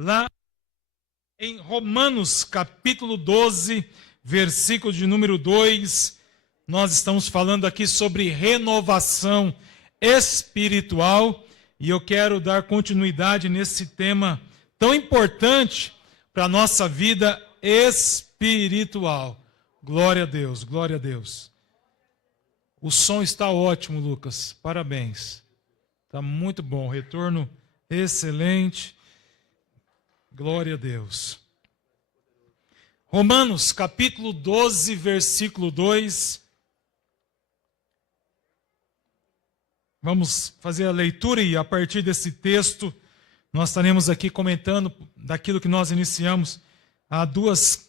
lá em Romanos capítulo 12, versículo de número 2, nós estamos falando aqui sobre renovação espiritual, e eu quero dar continuidade nesse tema tão importante para a nossa vida espiritual. Glória a Deus, glória a Deus. O som está ótimo, Lucas, parabéns. Está muito bom, retorno excelente. Glória a Deus. Romanos capítulo 12, versículo 2. Vamos fazer a leitura e a partir desse texto nós estaremos aqui comentando daquilo que nós iniciamos há 2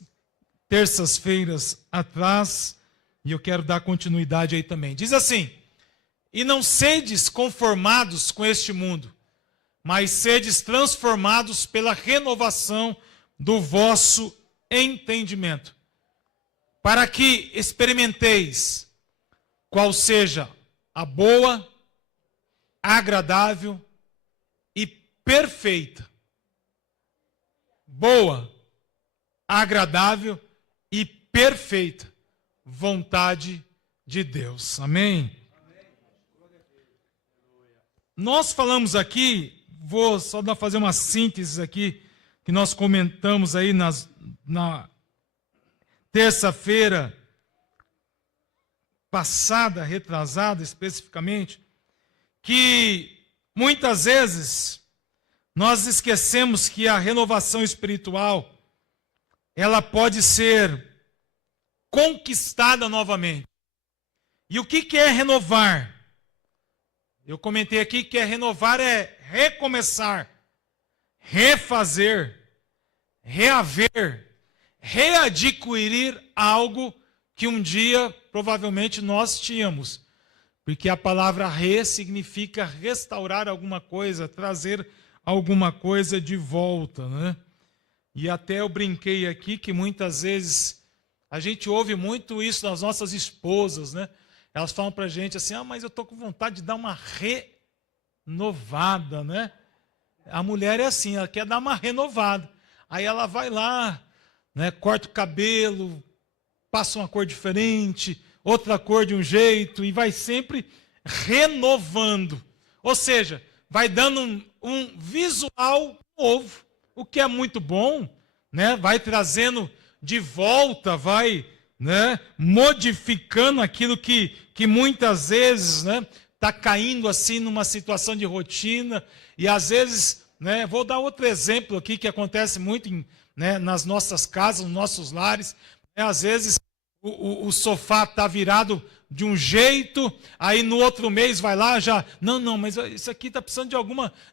terças-feiras atrás, e eu quero dar continuidade aí também. Diz assim: e não sedes conformados com este mundo, mas sedes transformados pela renovação do vosso entendimento, para que experimenteis qual seja a boa, agradável e perfeita. Boa, agradável e perfeita vontade de Deus. Amém? Nós falamos aqui, vou só fazer uma síntese aqui, que nós comentamos aí na terça-feira passada, retrasada especificamente, que muitas vezes nós esquecemos que a renovação espiritual, ela pode ser conquistada novamente. E o que é renovar? Eu comentei aqui que renovar é recomeçar, refazer, reaver, readquirir algo que um dia provavelmente nós tínhamos. Porque a palavra re significa restaurar alguma coisa, trazer alguma coisa de volta, né? E até eu brinquei aqui que muitas vezes a gente ouve muito isso das nossas esposas, né? Elas falam para a gente assim: ah, mas eu estou com vontade de dar uma renovada, né? A mulher é assim, ela quer dar uma renovada. Aí ela vai lá, né, corta o cabelo, passa uma cor diferente, outra cor de um jeito, e vai sempre renovando. Ou seja, vai dando um visual novo, o que é muito bom, né? Vai trazendo de volta, vai, né, modificando aquilo que muitas vezes, né, está caindo assim numa situação de rotina. E às vezes, né, vou dar outro exemplo aqui que acontece muito né, nas nossas casas, nos nossos lares. Às vezes o sofá está virado de um jeito, aí no outro mês vai lá já, não, mas isso aqui está precisando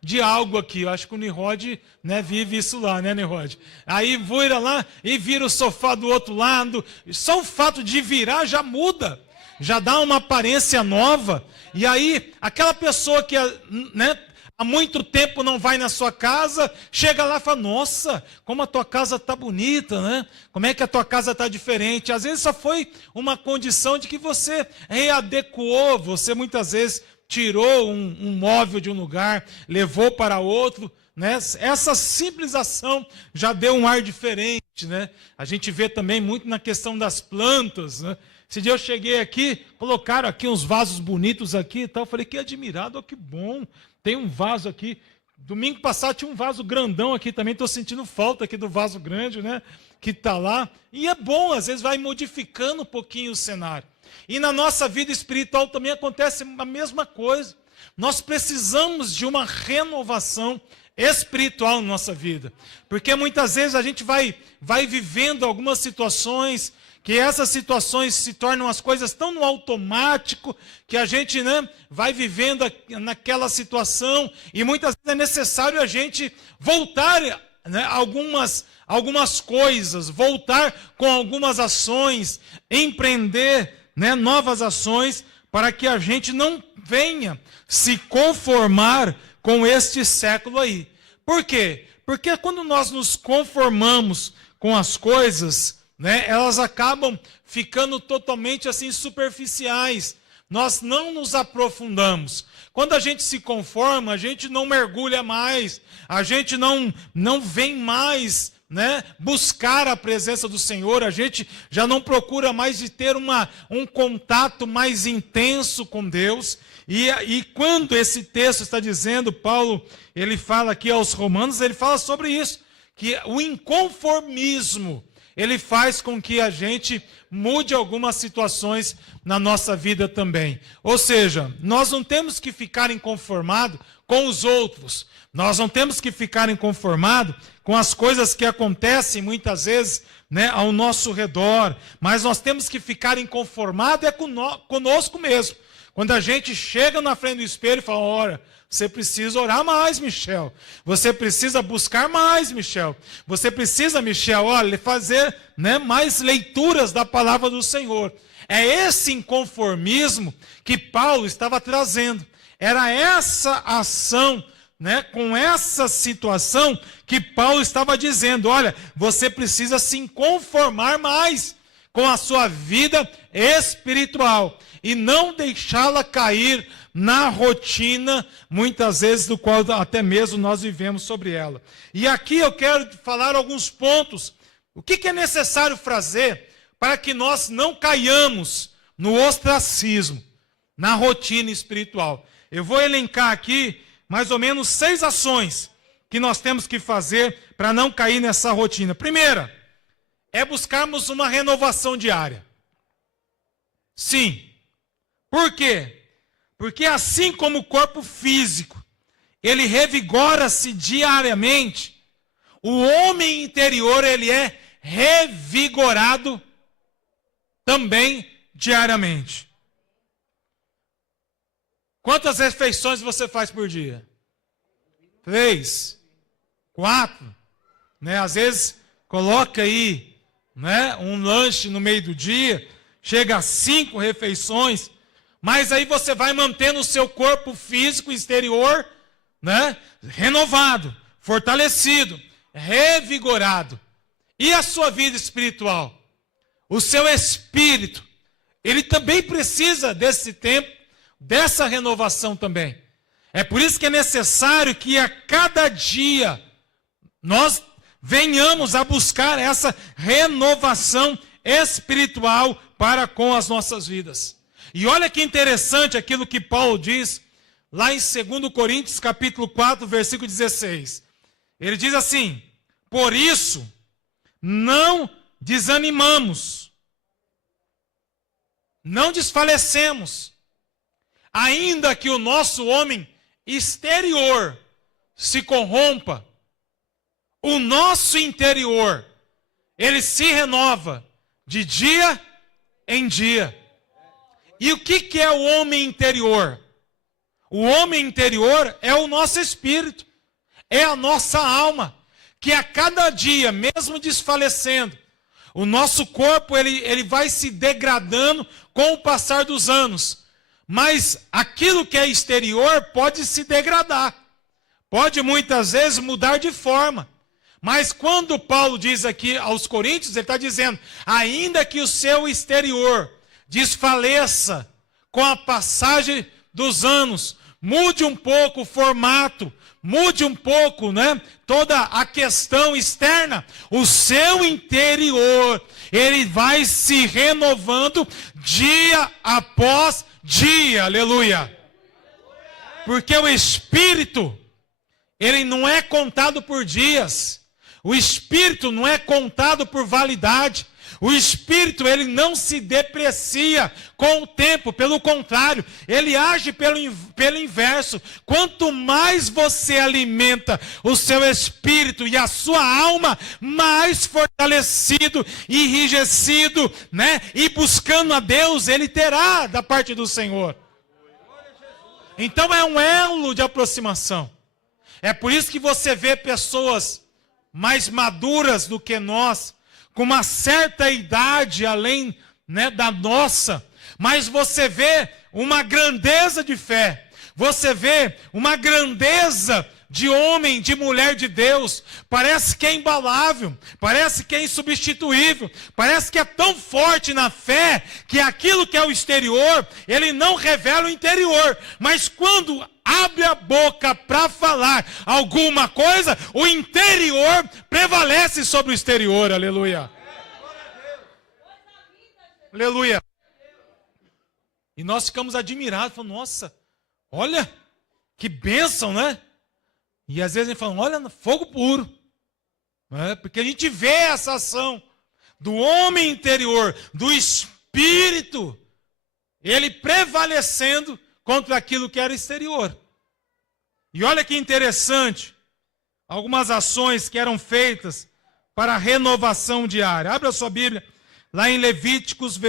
de algo aqui. Eu acho que o Nirod, né, vive isso lá, né, Nirod? Aí vira lá e vira o sofá do outro lado. Só o fato de virar já muda, já dá uma aparência nova. E aí aquela pessoa que, né, há muito tempo não vai na sua casa, chega lá e fala: nossa, como a tua casa está bonita, né? Como é que a tua casa está diferente? Às vezes só foi uma condição de que você readequou, você muitas vezes tirou um móvel de um lugar, levou para outro, né? Essa simples ação já deu um ar diferente, né? A gente vê também muito na questão das plantas, né? Esse dia eu cheguei aqui, colocaram aqui uns vasos bonitos aqui e tal, eu falei: que admirado, ó, que bom. Tem um vaso aqui. Domingo passado tinha um vaso grandão aqui também. Estou sentindo falta aqui do vaso grande, né? Que está lá. E é bom, às vezes vai modificando um pouquinho o cenário. E na nossa vida espiritual também acontece a mesma coisa. Nós precisamos de uma renovação espiritual na nossa vida. Porque muitas vezes a gente vai vivendo algumas situações, que essas situações se tornam as coisas tão no automático, que a gente, né, vai vivendo naquela situação, e muitas vezes é necessário a gente voltar, né, algumas coisas, voltar com algumas ações, empreender, né, novas ações, para que a gente não venha se conformar com este século aí. Por quê? Porque quando nós nos conformamos com as coisas, né, elas acabam ficando totalmente assim superficiais. nós não nos aprofundamos. Quando a gente se conforma, a gente não mergulha mais, a gente não vem mais, né, buscar a presença do Senhor, a gente já não procura mais de ter um contato mais intenso com Deus. E quando esse texto está dizendo, Paulo, ele fala aqui aos Romanos, ele fala sobre isso, que o inconformismo, ele faz com que a gente mude algumas situações na nossa vida também. Ou seja, nós não temos que ficar inconformados com os outros. Nós não temos que ficar inconformados com as coisas que acontecem muitas vezes, né, ao nosso redor. Mas nós temos que ficar inconformados conosco mesmo. Quando a gente chega na frente do espelho e fala, ora, você precisa orar mais, Michel. Você precisa buscar mais, Michel. Você precisa, Michel, olha, fazer, né, mais leituras da palavra do Senhor. É esse inconformismo que Paulo estava trazendo. Era essa ação, né, com essa situação que Paulo estava dizendo, olha, você precisa se conformar mais com a sua vida espiritual e não deixá-la cair na rotina, muitas vezes, do qual até mesmo nós vivemos sobre ela. E aqui eu quero falar alguns pontos. O que é necessário fazer para que nós não caiamos no ostracismo, na rotina espiritual? Eu vou elencar aqui mais ou menos 6 ações que nós temos que fazer para não cair nessa rotina. Primeira, é buscarmos uma renovação diária. Sim. Por quê? Porque assim como o corpo físico, ele revigora-se diariamente, o homem interior, ele é revigorado também diariamente. Quantas refeições você faz por dia? 3, 4, né? Às vezes coloca aí, né, um lanche no meio do dia, chega a 5 refeições, mas aí você vai mantendo o seu corpo físico exterior, né, renovado, fortalecido, revigorado. E a sua vida espiritual? O seu espírito, ele também precisa desse tempo, dessa renovação também. É por isso que é necessário que a cada dia nós venhamos a buscar essa renovação espiritual para com as nossas vidas. E olha que interessante aquilo que Paulo diz lá em 2 Coríntios capítulo 4, versículo 16. Ele diz assim: por isso não desanimamos, não desfalecemos, ainda que o nosso homem exterior se corrompa, o nosso interior, ele se renova de dia em dia. E o que é o homem interior? O homem interior é o nosso espírito, é a nossa alma, que a cada dia, mesmo desfalecendo, o nosso corpo ele vai se degradando com o passar dos anos. Mas aquilo que é exterior pode se degradar, pode muitas vezes mudar de forma. Mas quando Paulo diz aqui aos Coríntios, ele está dizendo, ainda que o seu exterior desfaleça com a passagem dos anos, mude um pouco o formato, mude um pouco, né, toda a questão externa, o seu interior, ele vai se renovando dia após dia, aleluia. Porque o Espírito, ele não é contado por dias, o Espírito não é contado por validade, o Espírito, ele não se deprecia com o tempo, pelo contrário, ele age pelo inverso. Quanto mais você alimenta o seu Espírito e a sua alma, mais fortalecido, enrijecido, né, e buscando a Deus, ele terá da parte do Senhor. Então é um elo de aproximação. É por isso que você vê pessoas mais maduras do que nós, com uma certa idade além, né, da nossa, mas você vê uma grandeza de fé, você vê uma grandeza de homem, de mulher de Deus, parece que é imbalável, parece que é insubstituível, parece que é tão forte na fé, que aquilo que é o exterior, ele não revela o interior, mas quando abre a boca para falar alguma coisa, o interior prevalece sobre o exterior, aleluia. Aleluia. E nós ficamos admirados, falando, nossa, olha, que bênção, né? E às vezes a gente fala, olha, fogo puro. Né? Porque a gente vê essa ação do homem interior, do espírito, ele prevalecendo contra aquilo que era exterior. E olha que interessante, algumas ações que eram feitas para a renovação diária. Abra a sua Bíblia, lá em Levíticos,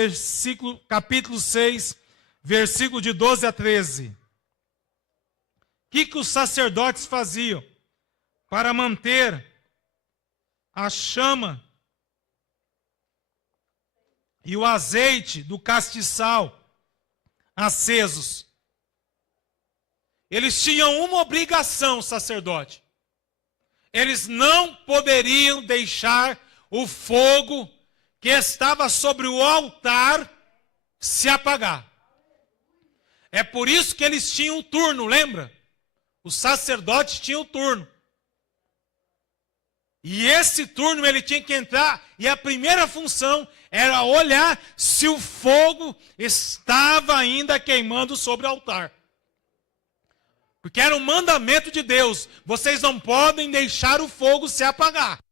capítulo 6, versículo de 12 a 13. O que os sacerdotes faziam para manter a chama e o azeite do castiçal acesos? Eles tinham uma obrigação, sacerdote. Eles não poderiam deixar o fogo que estava sobre o altar se apagar. É por isso que eles tinham o turno, lembra? Os sacerdotes tinham o turno. E esse turno ele tinha que entrar, e a primeira função era olhar se o fogo estava ainda queimando sobre o altar. Porque era um mandamento de Deus, vocês não podem deixar o fogo se apagar.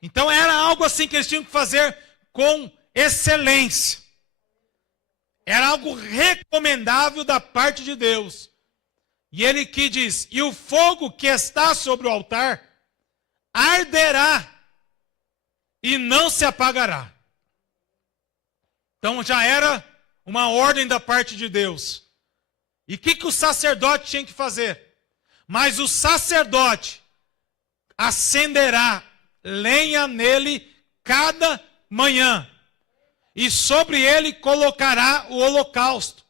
Então era algo assim que eles tinham que fazer com excelência. Era algo recomendável da parte de Deus. E ele que diz, e o fogo que está sobre o altar arderá e não se apagará. Então já era uma ordem da parte de Deus. E o que o sacerdote tinha que fazer? Mas o sacerdote acenderá lenha nele cada manhã. E sobre ele colocará o holocausto.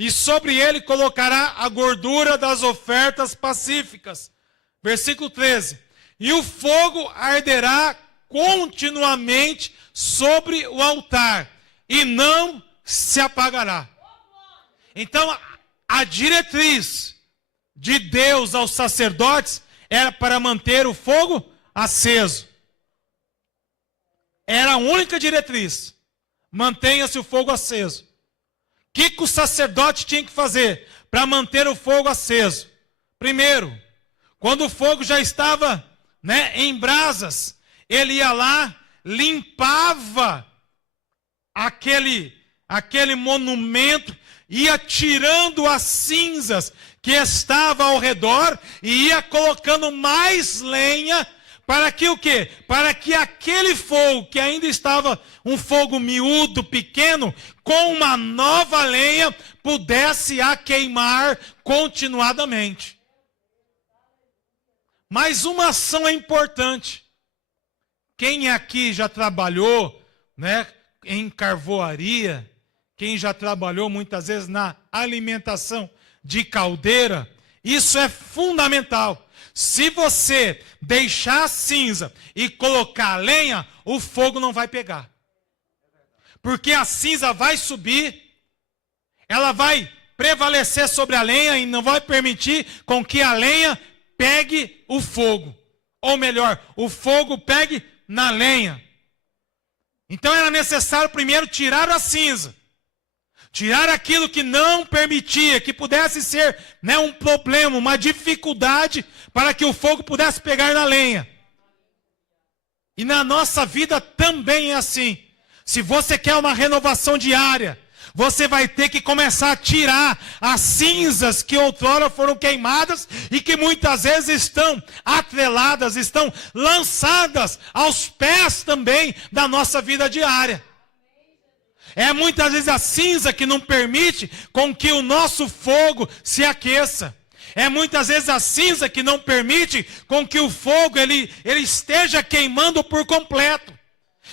E sobre ele colocará a gordura das ofertas pacíficas. Versículo 13. E o fogo arderá continuamente sobre o altar, e não se apagará. Então, a diretriz de Deus aos sacerdotes era para manter o fogo aceso. Era a única diretriz. Mantenha-se o fogo aceso. O que o sacerdote tinha que fazer para manter o fogo aceso? Primeiro, quando o fogo já estava, em brasas, ele ia lá, limpava aquele monumento, ia tirando as cinzas que estavam ao redor e ia colocando mais lenha. Para que o quê? Para que aquele fogo, que ainda estava um fogo miúdo, pequeno, com uma nova lenha, pudesse a queimar continuadamente. Mas uma ação é importante. Quem aqui já trabalhou, em carvoaria, quem já trabalhou muitas vezes na alimentação de caldeira, isso é fundamental. Se você deixar a cinza e colocar a lenha, o fogo não vai pegar. Porque a cinza vai subir, ela vai prevalecer sobre a lenha e não vai permitir com que a lenha pegue o fogo. Ou melhor, o fogo pegue na lenha. Então era necessário primeiro tirar a cinza. Tirar aquilo que não permitia, que pudesse ser um problema, uma dificuldade para que o fogo pudesse pegar na lenha. E na nossa vida também é assim. Se você quer uma renovação diária, você vai ter que começar a tirar as cinzas que outrora foram queimadas e que muitas vezes estão atreladas, estão lançadas aos pés também da nossa vida diária. É muitas vezes a cinza que não permite com que o nosso fogo se aqueça. É muitas vezes a cinza que não permite com que o fogo ele esteja queimando por completo.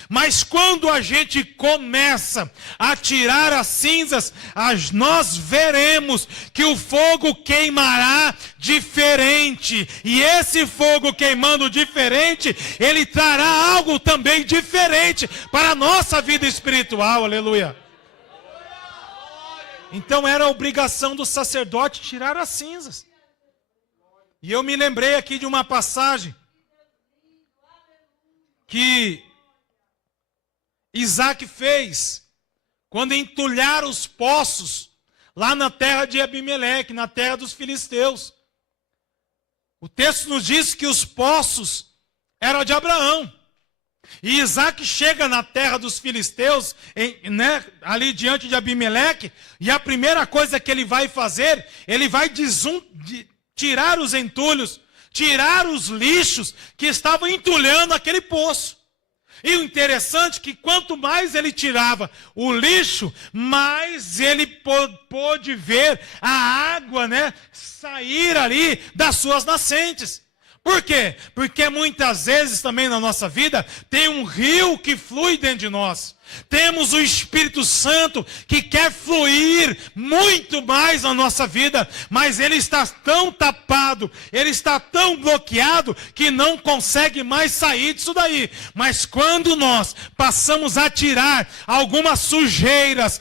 Mas quando a gente começa a tirar as cinzas, nós veremos que o fogo queimará diferente. E esse fogo queimando diferente, ele trará algo também diferente para a nossa vida espiritual. Aleluia. Então era a obrigação do sacerdote tirar as cinzas. E eu me lembrei aqui de uma passagem que Isaac fez quando entulharam os poços lá na terra de Abimeleque, na terra dos filisteus. O texto nos diz que os poços eram de Abraão. E Isaac chega na terra dos filisteus, ali diante de Abimeleque, e a primeira coisa que ele vai fazer, ele vai tirar os entulhos, tirar os lixos que estavam entulhando aquele poço. E o interessante é que quanto mais ele tirava o lixo, mais ele pôde ver a água, sair ali das suas nascentes. Por quê? Porque muitas vezes também na nossa vida tem um rio que flui dentro de nós. Temos o Espírito Santo que quer fluir muito mais na nossa vida, mas ele está tão tapado, ele está tão bloqueado que não consegue mais sair disso daí. Mas quando nós passamos a tirar algumas sujeiras,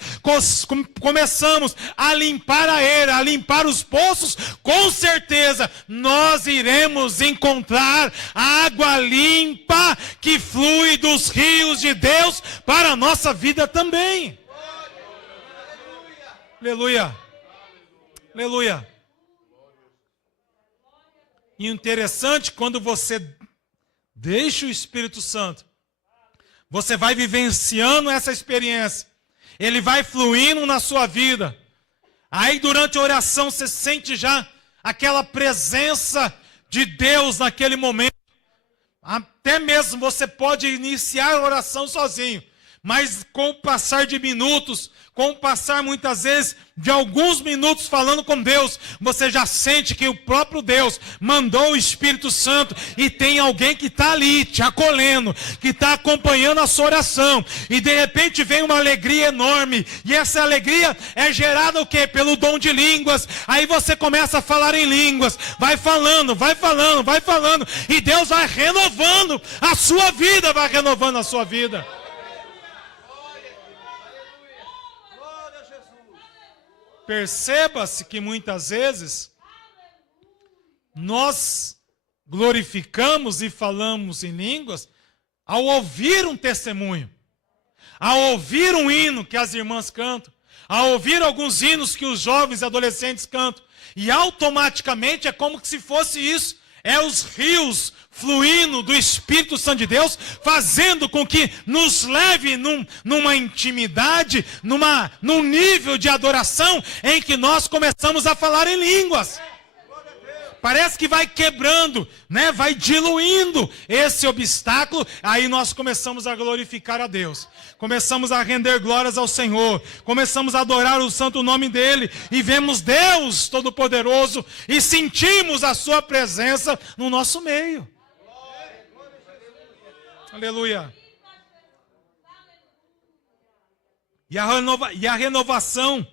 começamos a limpar a era, a limpar os poços, com certeza nós iremos encontrar água limpa que flui dos rios de Deus para a nossa vida também. Aleluia. Aleluia. E interessante, quando você deixa o Espírito Santo, você vai vivenciando essa experiência. Ele vai fluindo na sua vida. Aí durante a oração você sente já aquela presença de Deus naquele momento. Até mesmo você pode iniciar a oração sozinho. Mas com o passar de minutos, com o passar muitas vezes de alguns minutos falando com Deus, você já sente que o próprio Deus mandou o Espírito Santo e tem alguém que está ali te acolhendo, que está acompanhando a sua oração. E de repente vem uma alegria enorme. E essa alegria é gerada o quê? Pelo dom de línguas. Aí você começa a falar em línguas, vai falando, vai falando, vai falando. E Deus vai renovando a sua vida, vai renovando a sua vida. Perceba-se que muitas vezes nós glorificamos e falamos em línguas ao ouvir um testemunho, ao ouvir um hino que as irmãs cantam, ao ouvir alguns hinos que os jovens e adolescentes cantam, e automaticamente é como se fosse isso, é os rios fluindo do Espírito Santo de Deus, fazendo com que nos leve numa intimidade, num nível de adoração, em que nós começamos a falar em línguas. Parece que vai quebrando, vai diluindo esse obstáculo, aí nós começamos a glorificar a Deus. Começamos a render glórias ao Senhor, começamos a adorar o santo nome dEle, e vemos Deus Todo-Poderoso, e sentimos a Sua presença no nosso meio. Aleluia. E a renovação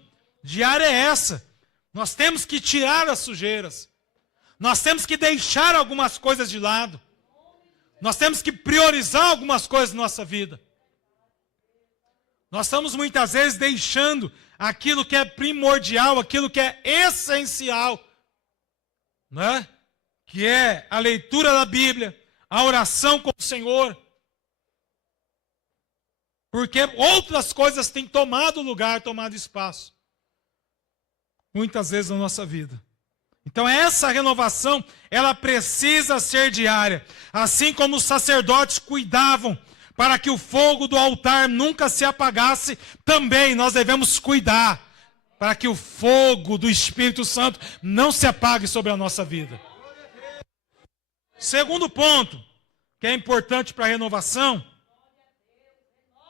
diária é essa. Nós temos que tirar as sujeiras. Nós temos que deixar algumas coisas de lado. Nós temos que priorizar algumas coisas na nossa vida. Nós estamos muitas vezes deixando aquilo que é primordial, aquilo que é essencial, que é a leitura da Bíblia, a oração com o Senhor. Porque outras coisas têm tomado lugar, tomado espaço. Muitas vezes na nossa vida. Então essa renovação, ela precisa ser diária. Assim como os sacerdotes cuidavam para que o fogo do altar nunca se apagasse, também nós devemos cuidar para que o fogo do Espírito Santo não se apague sobre a nossa vida. Segundo ponto, que é importante para a renovação,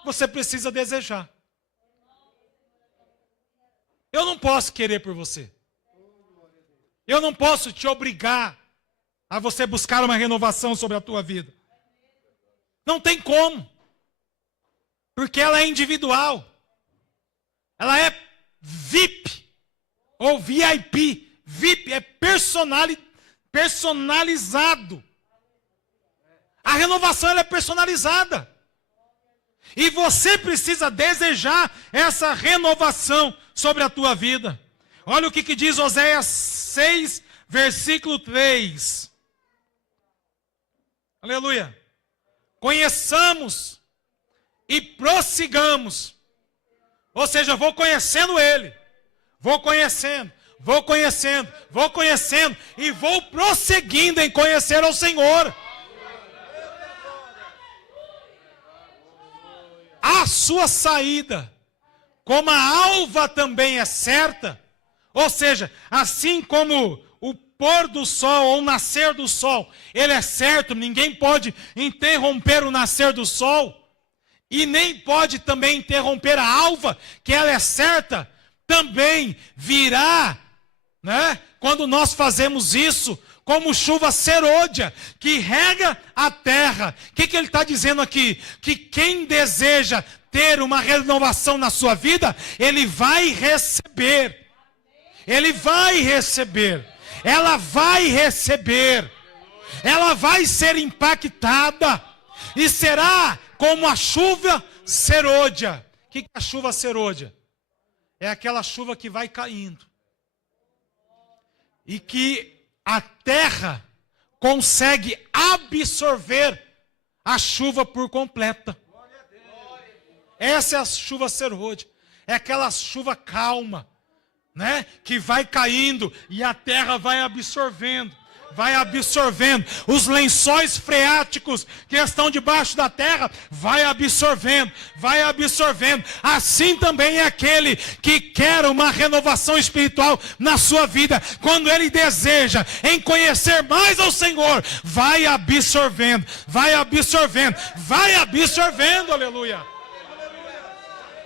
você precisa desejar. Eu não posso querer por você. Eu não posso te obrigar a você buscar uma renovação sobre a tua vida. Não tem como. Porque ela é individual. Ela é VIP ou VIP. VIP é personalizado. A renovação ela é personalizada. E você precisa desejar essa renovação sobre a tua vida. Olha o que diz Oséias 6, versículo 3. Aleluia. Conheçamos e prossigamos. Ou seja, vou conhecendo Ele. Vou conhecendo e vou prosseguindo em conhecer ao Senhor. A sua saída, como a alva também é certa, ou seja, assim como o pôr do sol ou o nascer do sol, ele é certo, ninguém pode interromper o nascer do sol, e nem pode também interromper a alva, que ela é certa, também virá, né? Quando nós fazemos isso, como chuva serôdia, que rega a terra. O que ele está dizendo aqui? Que quem deseja ter uma renovação na sua vida, ele vai receber. Ele vai receber. Ela vai receber. Ela vai ser impactada. E será como a chuva serôdia. O que é a chuva serôdia? É aquela chuva que vai caindo. E que a terra consegue absorver a chuva por completa. Essa é a chuva serôdia. É aquela chuva calma, né? Que vai caindo e a terra vai absorvendo. Vai absorvendo. Os lençóis freáticos que estão debaixo da terra, vai absorvendo, vai absorvendo. Assim também é aquele que quer uma renovação espiritual na sua vida. Quando ele deseja em conhecer mais ao Senhor, vai absorvendo, vai absorvendo, vai absorvendo, aleluia,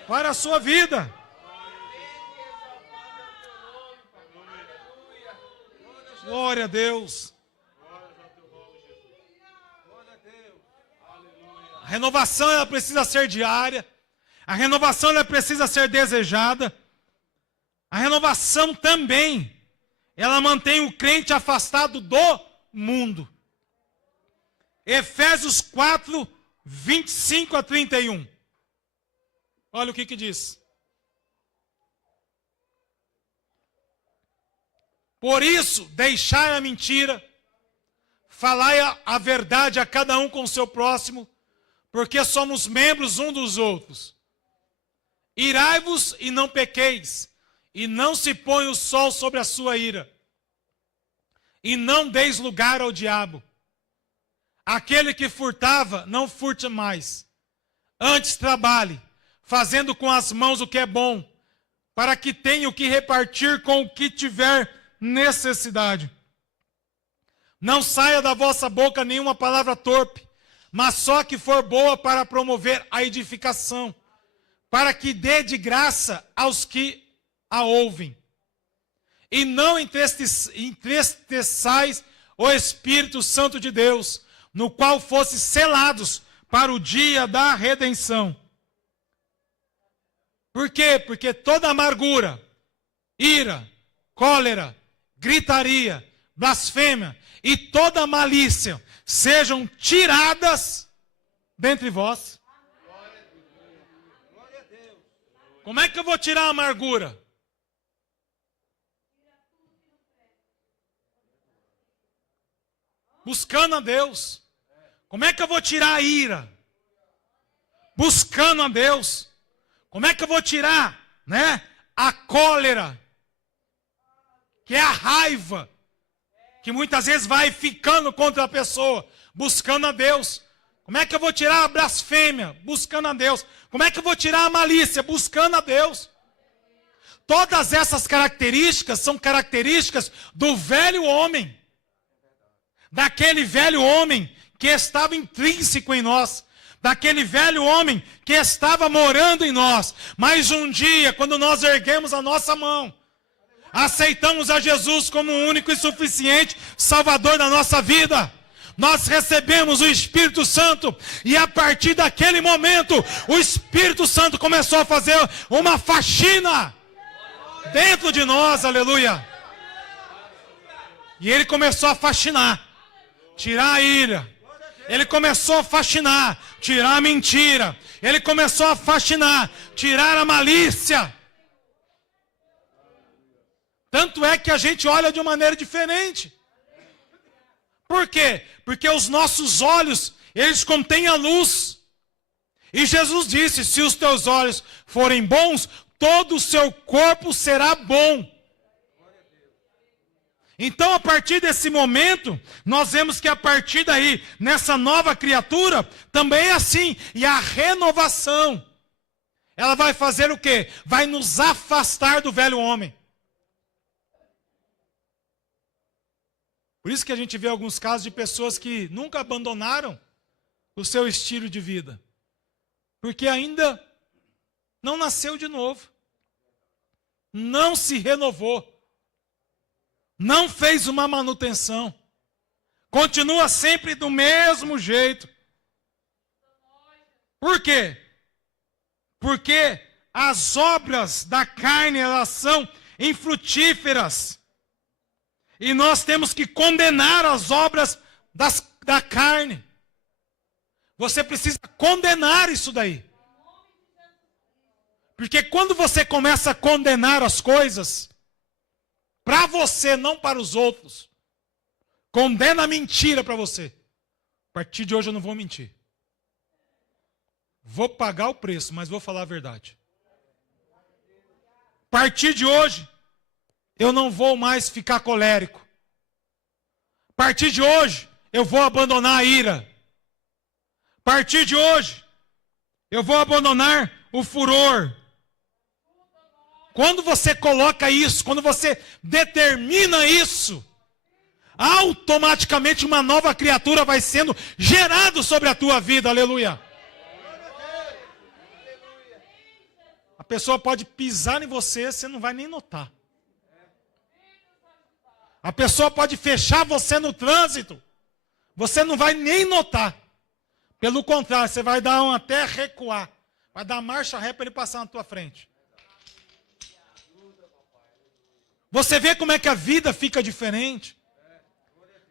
para a sua vida. Glória a Deus. A renovação ela precisa ser diária. A renovação ela precisa ser desejada. A renovação também, ela mantém o crente afastado do mundo. Efésios 4, 25 a 31. Olha o que diz. Por isso, deixai a mentira, falai a verdade a cada um com o seu próximo, porque somos membros um dos outros. Irai-vos e não pequeis, e não se põe o sol sobre a sua ira, e não deis lugar ao diabo. Aquele que furtava, não furte mais. Antes trabalhe, fazendo com as mãos o que é bom, para que tenha o que repartir com o que tiver necessidade. Não saia da vossa boca nenhuma palavra torpe, mas só que for boa para promover a edificação, para que dê de graça aos que a ouvem. E não entristeçais o Espírito Santo de Deus, no qual fostes selados para o dia da redenção. Por quê? Porque toda amargura, ira, cólera, gritaria, blasfêmia e toda malícia sejam tiradas dentre vós. Como é que eu vou tirar a amargura? Buscando a Deus. Como é que eu vou tirar a ira? Buscando a Deus. Como é que eu vou tirar, né, a cólera? Que é a raiva, que muitas vezes vai ficando contra a pessoa, buscando a Deus. Como é que eu vou tirar a blasfêmia? Buscando a Deus. Como é que eu vou tirar a malícia? Buscando a Deus. Todas essas características são características do velho homem. Daquele velho homem que estava intrínseco em nós. Daquele velho homem que estava morando em nós. Mas um dia, quando nós erguemos a nossa mão, aceitamos a Jesus como o único e suficiente Salvador da nossa vida, nós recebemos o Espírito Santo. E a partir daquele momento, o Espírito Santo começou a fazer uma faxina dentro de nós, aleluia. E ele começou a faxinar, tirar a ira. Ele começou a faxinar, tirar a mentira. Ele começou a faxinar, tirar a malícia. Tanto é que a gente olha de uma maneira diferente. Por quê? Porque os nossos olhos, eles contêm a luz. E Jesus disse, se os teus olhos forem bons, todo o seu corpo será bom. Então, a partir desse momento, nós vemos que a partir daí, nessa nova criatura, também é assim. E a renovação, ela vai fazer o quê? Vai nos afastar do velho homem. Por isso que a gente vê alguns casos de pessoas que nunca abandonaram o seu estilo de vida. Porque ainda não nasceu de novo. Não se renovou. Não fez uma manutenção. Continua sempre do mesmo jeito. Por quê? Porque as obras da carne, elas são infrutíferas. E nós temos que condenar as obras da carne. Você precisa condenar isso daí. Porque quando você começa a condenar as coisas, para você, não para os outros, condena a mentira para você. A partir de hoje eu não vou mentir. Vou pagar o preço, mas vou falar a verdade. A partir de hoje, eu não vou mais ficar colérico. A partir de hoje, eu vou abandonar a ira. A partir de hoje, eu vou abandonar o furor. Quando você coloca isso, quando você determina isso, automaticamente uma nova criatura vai sendo gerada sobre a tua vida, aleluia. A pessoa pode pisar em você, você não vai nem notar. A pessoa pode fechar você no trânsito, você não vai nem notar. Pelo contrário, você vai dar até recuar, vai dar marcha ré para ele passar na tua frente. Você vê como é que a vida fica diferente?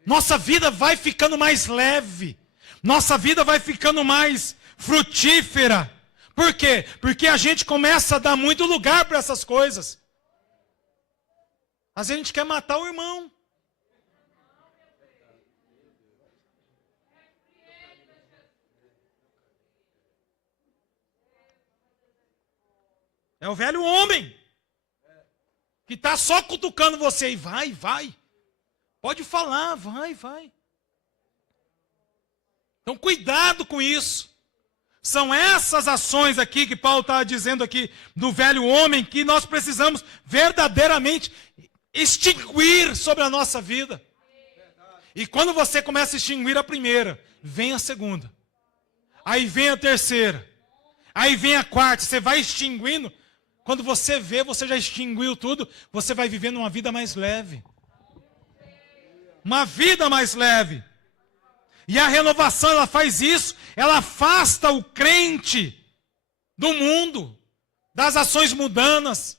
Nossa vida vai ficando mais leve. Nossa vida vai ficando mais frutífera. Por quê? Porque a gente começa a dar muito lugar para essas coisas. Às vezes a gente quer matar o irmão. É o velho homem que está só cutucando você e vai. Pode falar, vai. Então cuidado com isso. São essas ações aqui que Paulo está dizendo aqui do velho homem que nós precisamos verdadeiramente extinguir sobre a nossa vida. E quando você começa a extinguir a primeira, vem a segunda. Aí vem a terceira. Aí vem a quarta. Você vai extinguindo. Quando você vê, você já extinguiu tudo. Você vai vivendo uma vida mais leve. Uma vida mais leve. E a renovação, ela faz isso. Ela afasta o crente do mundo, das ações mundanas.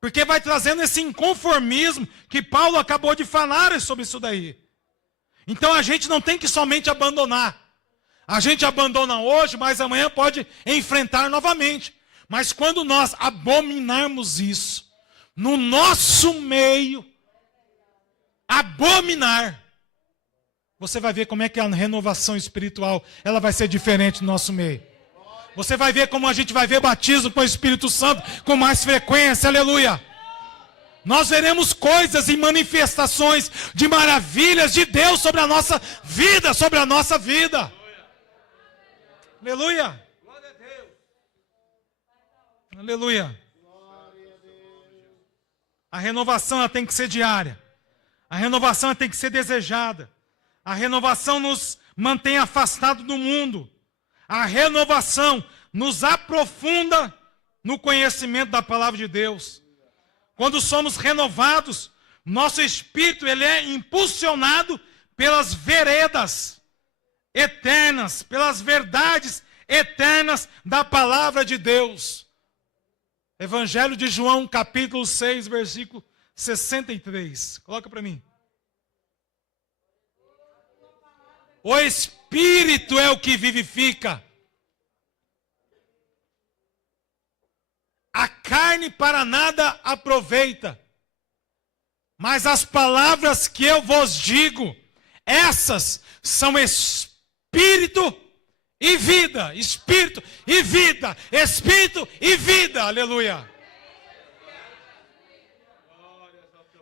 Porque vai trazendo esse inconformismo que Paulo acabou de falar sobre isso daí. Então a gente não tem que somente abandonar. A gente abandona hoje, mas amanhã pode enfrentar novamente. Mas quando nós abominarmos isso, no nosso meio, abominar, você vai ver como é que a renovação espiritual, ela vai ser diferente no nosso meio. Você vai ver como a gente vai ver batismo com o Espírito Santo com mais frequência, aleluia. Nós veremos coisas e manifestações de maravilhas de Deus sobre a nossa vida, Aleluia. Aleluia. A renovação ela tem que ser diária. A renovação ela tem que ser desejada. A renovação nos mantém afastados do mundo. A renovação nos aprofunda no conhecimento da palavra de Deus. Quando somos renovados, nosso espírito ele é impulsionado pelas veredas eternas, pelas verdades eternas da palavra de Deus. Evangelho de João, capítulo 6, versículo 63. Coloca para mim. O Espírito é o que vivifica. A carne para nada aproveita. Mas as palavras que eu vos digo, essas são espírito e vida. Espírito e vida. Espírito e vida. Aleluia.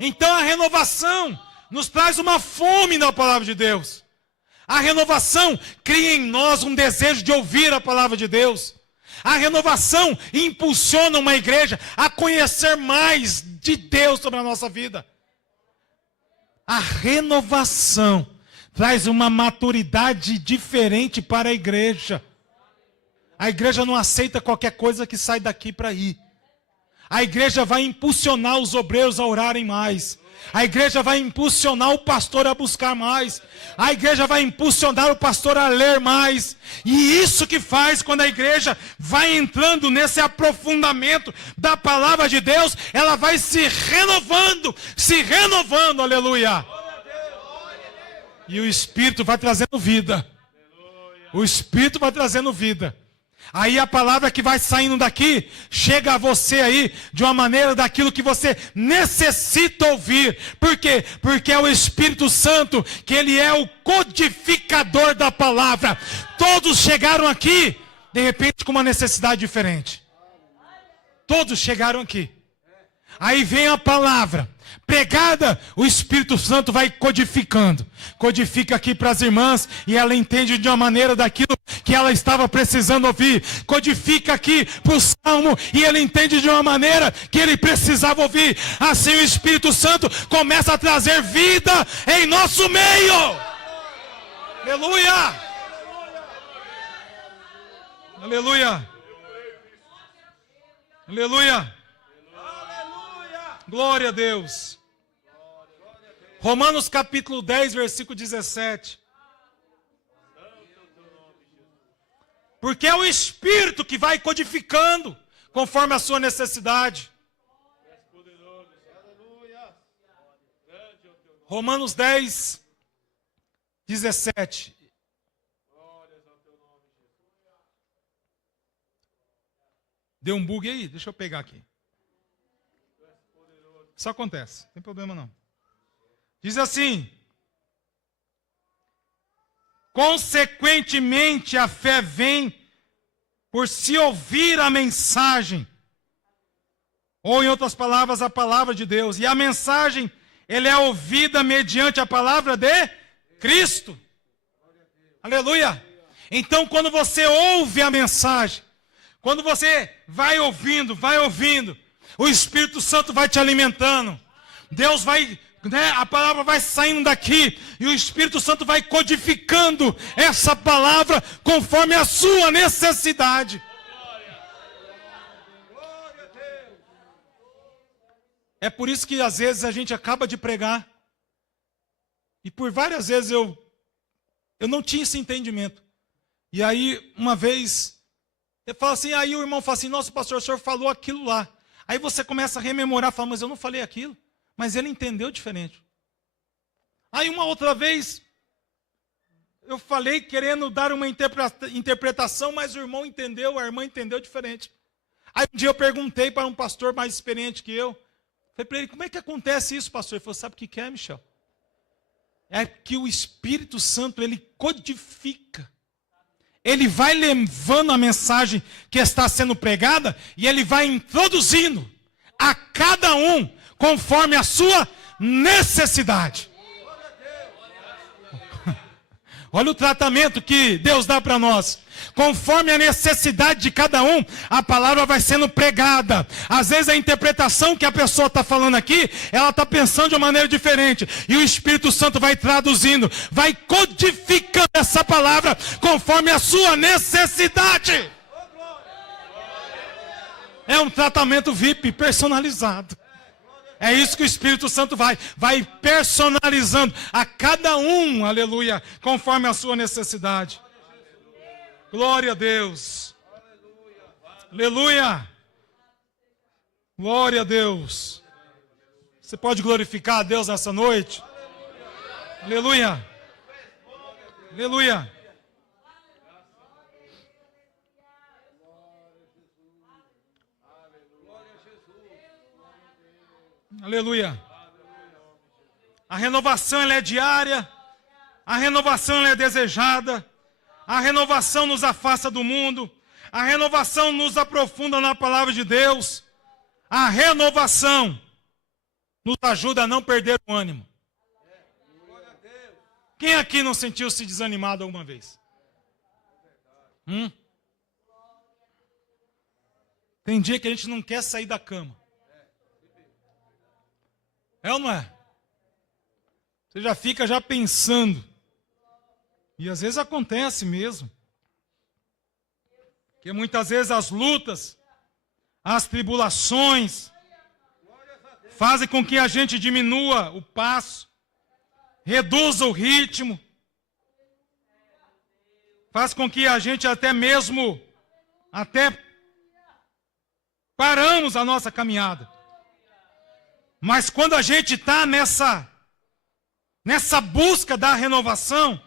Então a renovação nos traz uma fome na palavra de Deus. A renovação cria em nós um desejo de ouvir a palavra de Deus. A renovação impulsiona uma igreja a conhecer mais de Deus sobre a nossa vida. A renovação traz uma maturidade diferente para a igreja. A igreja não aceita qualquer coisa que sai daqui para ir. A igreja vai impulsionar os obreiros a orarem mais. A igreja vai impulsionar o pastor a buscar mais. A igreja vai impulsionar o pastor a ler mais. E isso que faz quando a igreja vai entrando nesse aprofundamento da palavra de Deus, ela vai se renovando, aleluia. E o Espírito vai trazendo vida. O Espírito vai trazendo vida. Aí a palavra que vai saindo daqui, chega a você aí, de uma maneira daquilo que você necessita ouvir. Por quê? Porque é o Espírito Santo, que ele é o codificador da palavra. Todos chegaram aqui, de repente, com uma necessidade diferente. Todos chegaram aqui. Aí vem a palavra. Pregada, o Espírito Santo vai codificando. Codifica aqui para as irmãs e ela entende de uma maneira daquilo que ela estava precisando ouvir. Codifica aqui para o Salmo e ele entende de uma maneira que ele precisava ouvir. Assim o Espírito Santo começa a trazer vida em nosso meio. Aleluia! Aleluia! Aleluia! Glória a Deus. Romanos capítulo 10, versículo 17. Porque é o Espírito que vai codificando conforme a sua necessidade. Romanos 10, 17. Deu um bug aí? Deixa eu pegar aqui. Isso acontece, não tem problema não. Diz assim: consequentemente a fé vem por se ouvir a mensagem, ou em outras palavras, a palavra de Deus. E a mensagem, ela é ouvida mediante a palavra de Cristo. Aleluia! Então quando você ouve a mensagem, quando você vai ouvindo, o Espírito Santo vai te alimentando. Deus vai, a palavra vai saindo daqui. E o Espírito Santo vai codificando essa palavra conforme a sua necessidade. É por isso que às vezes a gente acaba de pregar. E por várias vezes eu não tinha esse entendimento. E aí uma vez, eu falo assim, aí o irmão fala assim, nossa pastor, o senhor falou aquilo lá. Aí você começa a rememorar, fala, mas eu não falei aquilo. Mas ele entendeu diferente. Aí uma outra vez, eu falei querendo dar uma interpretação, mas o irmão entendeu, a irmã entendeu diferente. Aí um dia eu perguntei para um pastor mais experiente que eu, falei para ele, como é que acontece isso, pastor? Ele falou, sabe o que é, Michel? É que o Espírito Santo, ele codifica. Ele vai levando a mensagem que está sendo pregada e ele vai introduzindo a cada um conforme a sua necessidade. Olha o tratamento que Deus dá para nós. Conforme a necessidade de cada um, a palavra vai sendo pregada. Às vezes a interpretação que a pessoa está falando aqui, ela está pensando de uma maneira diferente. E o Espírito Santo vai traduzindo, vai codificando essa palavra conforme a sua necessidade. É um tratamento VIP personalizado. É isso que o Espírito Santo vai personalizando a cada um, aleluia, conforme a sua necessidade. Glória a Deus. Aleluia. Glória a Deus. Você pode glorificar a Deus nessa noite? Aleluia. Aleluia. Aleluia. A renovação ela é diária. A renovação ela é desejada. A renovação nos afasta do mundo. A renovação nos aprofunda na palavra de Deus. A renovação nos ajuda a não perder o ânimo. Quem aqui não sentiu-se desanimado alguma vez? Tem dia que a gente não quer sair da cama. É ou não é? Você já fica pensando. E às vezes acontece mesmo. Que muitas vezes as lutas, as tribulações, fazem com que a gente diminua o passo, reduza o ritmo, faz com que a gente até paramos a nossa caminhada. Mas quando a gente está nessa busca da renovação,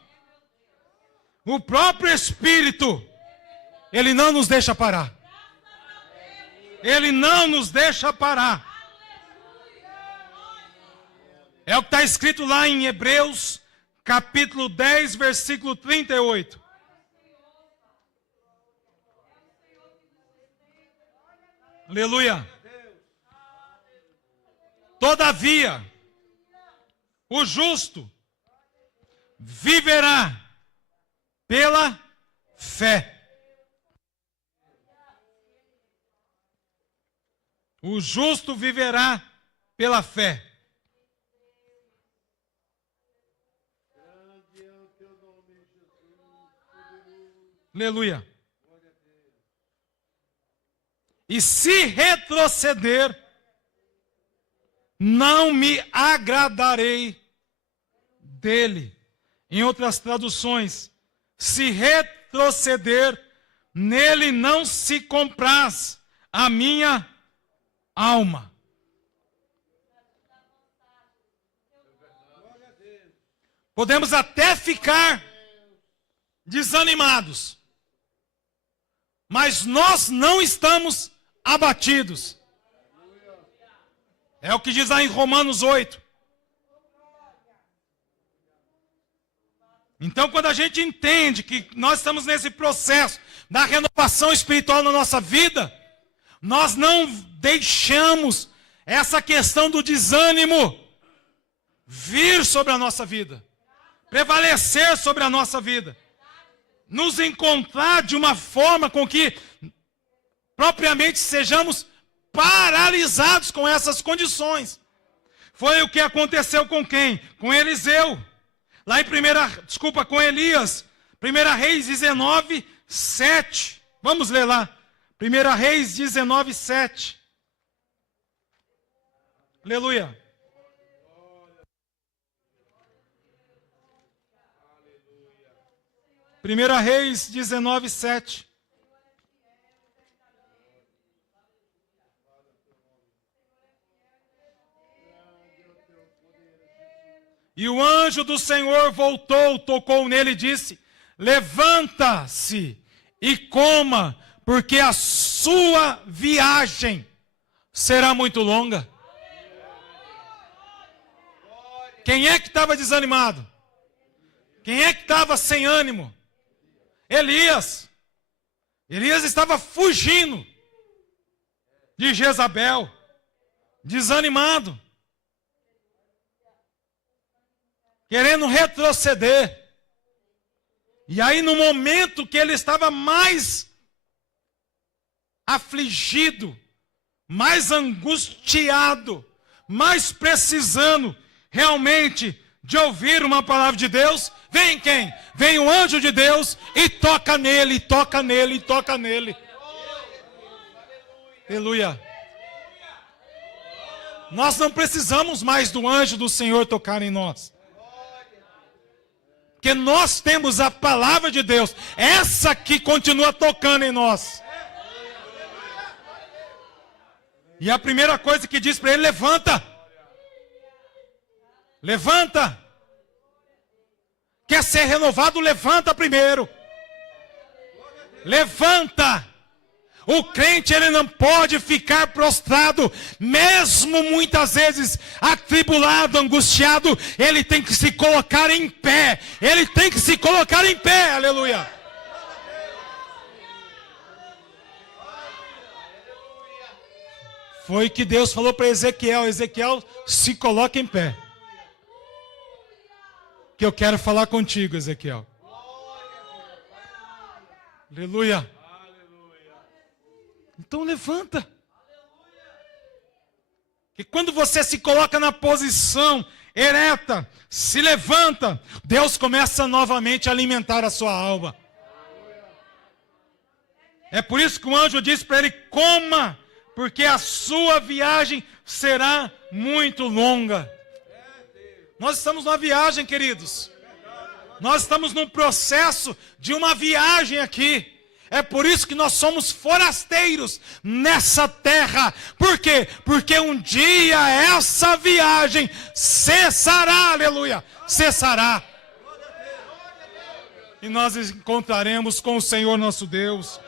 o próprio Espírito, Ele não nos deixa parar. Ele não nos deixa parar. É o que está escrito lá em Hebreus, capítulo 10, versículo 38. Aleluia. Todavia, o justo viverá pela fé. O justo viverá pela fé. Aleluia. E se retroceder, não me agradarei dele. Em outras traduções, se retroceder, nele não se compraz a minha alma. Podemos até ficar desanimados, mas nós não estamos abatidos. É o que diz lá em Romanos 8. Então, quando a gente entende que nós estamos nesse processo da renovação espiritual na nossa vida, nós não deixamos essa questão do desânimo vir sobre a nossa vida, prevalecer sobre a nossa vida, nos encontrar de uma forma com que propriamente sejamos paralisados com essas condições. Foi o que aconteceu com quem? Com Eliseu. Lá em com Elias. 1 Reis 19, 7. Vamos ler lá. 1 Reis 19, 7. Aleluia. Primeira Reis 19, 7. E o anjo do Senhor voltou, tocou nele e disse: levanta-se e coma, porque a sua viagem será muito longa. Quem é que estava desanimado? Quem é que estava sem ânimo? Elias. Elias estava fugindo de Jezabel, desanimado, querendo retroceder. E aí, no momento que ele estava mais afligido, mais angustiado, mais precisando realmente de ouvir uma palavra de Deus, vem quem? Vem o anjo de Deus e toca nele, toca nele, toca nele. Aleluia. Nós não precisamos mais do anjo do Senhor tocar em nós. Porque nós temos a palavra de Deus. Essa que continua tocando em nós. E a primeira coisa que diz para ele, levanta. Levanta. Quer ser renovado? Levanta primeiro. Levanta. O crente, ele não pode ficar prostrado, mesmo muitas vezes atribulado, angustiado, ele tem que se colocar em pé. Ele tem que se colocar em pé, aleluia. Foi que Deus falou para Ezequiel, Ezequiel, se coloca em pé. Que eu quero falar contigo, Ezequiel. Aleluia. Então levanta. Que quando você se coloca na posição ereta, se levanta, Deus começa novamente a alimentar a sua alma. É por isso que o anjo diz para ele, coma, porque a sua viagem será muito longa. Nós estamos numa viagem, queridos. Nós estamos num processo de uma viagem aqui. É por isso que nós somos forasteiros nessa terra. Por quê? Porque um dia essa viagem cessará, aleluia, cessará. E nós encontraremos com o Senhor nosso Deus.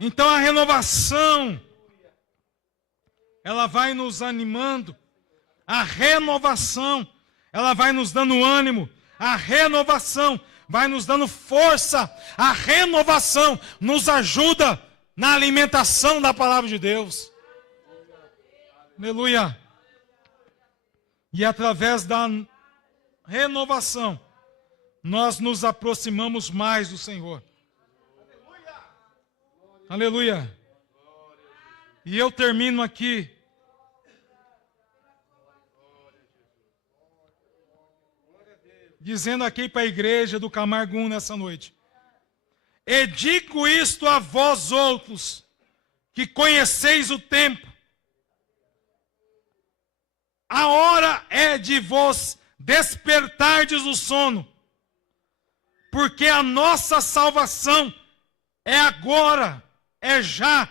Então a renovação, ela vai nos animando. A renovação, ela vai nos dando ânimo. A renovação vai nos dando força. A renovação nos ajuda na alimentação da palavra de Deus. Aleluia. E através da renovação, nós nos aproximamos mais do Senhor. Aleluia. E eu termino aqui. Dizendo aqui para a igreja do Camargo nessa noite. E digo isto a vós outros, que conheceis o tempo. A hora é de vos despertardes do sono, porque a nossa salvação é agora, é já,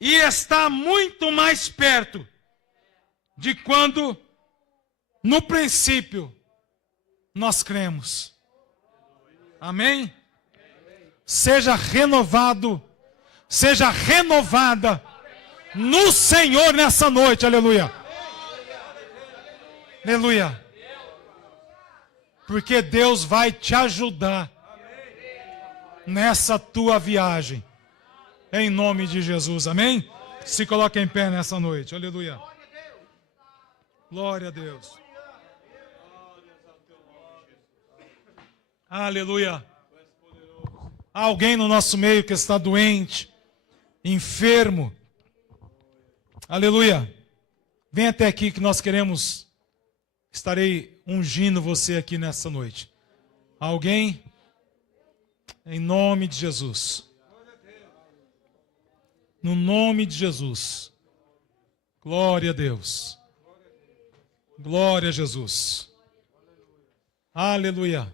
e está muito mais perto de quando, no princípio, nós cremos. Amém? Seja renovado, seja renovada no Senhor nessa noite, aleluia. Aleluia. Porque Deus vai te ajudar nessa tua viagem. Em nome de Jesus, amém? Se coloque em pé nessa noite, aleluia. Glória a Deus. Aleluia. Há alguém no nosso meio que está doente, enfermo. Aleluia. Vem até aqui que nós estarei ungindo você aqui nessa noite. Alguém? Em nome de Jesus. No nome de Jesus. Glória a Deus. Glória a Jesus. Aleluia.